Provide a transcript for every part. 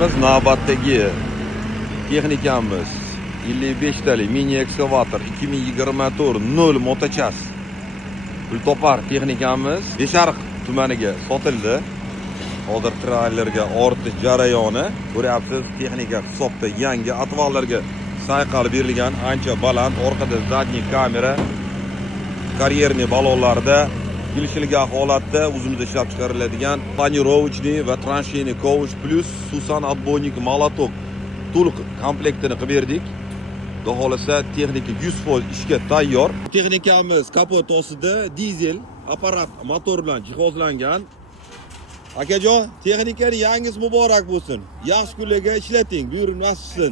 Biz navbatdagi texnikamiz 55 talik mini ekskavator 2024 0 motochas pul topar texnikamiz Beshariq tumaniga sotildi. Hozir treylerga ortish jarayoni ko'ryapsiz. Texnika hisobda yangi atvallarga sayqalib berilgan, ancha baland, orqada zadniy kamera, karyerniy balonlarda kelishilgan holatda o'zimizda ishlab chiqariladigan planirovочный va transheyniy kovsh plus susan отбойник molotok to'liq komplektini qilib berdik. Xudo xolasa texnika 100% ishga tayyor. Texnikamiz kapot ostida dizel apparat motor bilan jihozlangan. Akajon, texnikaning yangisi muborak bo'lsin. Yaxshi kunlarga ishlating, buyuring, nasibsin.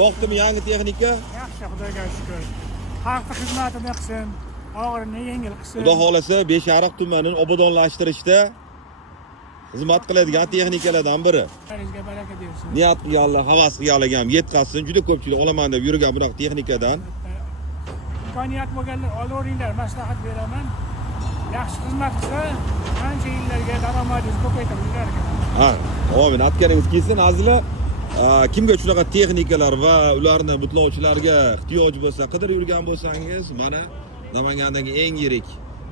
Yoqdimi yangi texnika? Yaxshi, Xudoga shukr. Xalqqa xizmatini qilsin, og'irini yengil qilsin. Xudo xolasa Beshariq tumanini obodonlashtirishda xizmat qiladigan texnikalardan biri. Sizga baraka bersin. Niyat qilganlar, havas qilganlar ham yetkazsin. Juda ko'pchilik olaman deb yurgan bunaqa texnikadan. Imkoniyat bo'lganlar olaveringlar, maslahat beraman. Yaxshi xizmat qilsa, qancha yillarga daromadingizni ko'paytiradilar ekan. Ha, amin. Atganingiz kelsin, azizlar. Kimga shunaqa texnikalar va ularni butlovchilarga ehtiyoj bo'lsa, qidirib yurgan bo'lsangiz, mana Namangandagi eng yirik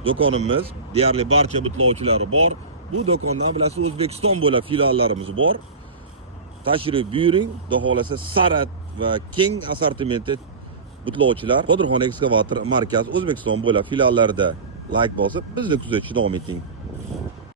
do'konimiz, deyarli barcha butlovchilari bor. Bu do'kondan bilasiz, O'zbekiston bo'ylab filiallarimiz bor. Tashrif buyuring, xudo xolasa sara va keng assortimentda butlovchilar. Qodirxon ekskavator markaz O'zbekiston bo'ylab filiallarida like bosib, bizni kuzatishda davom eting.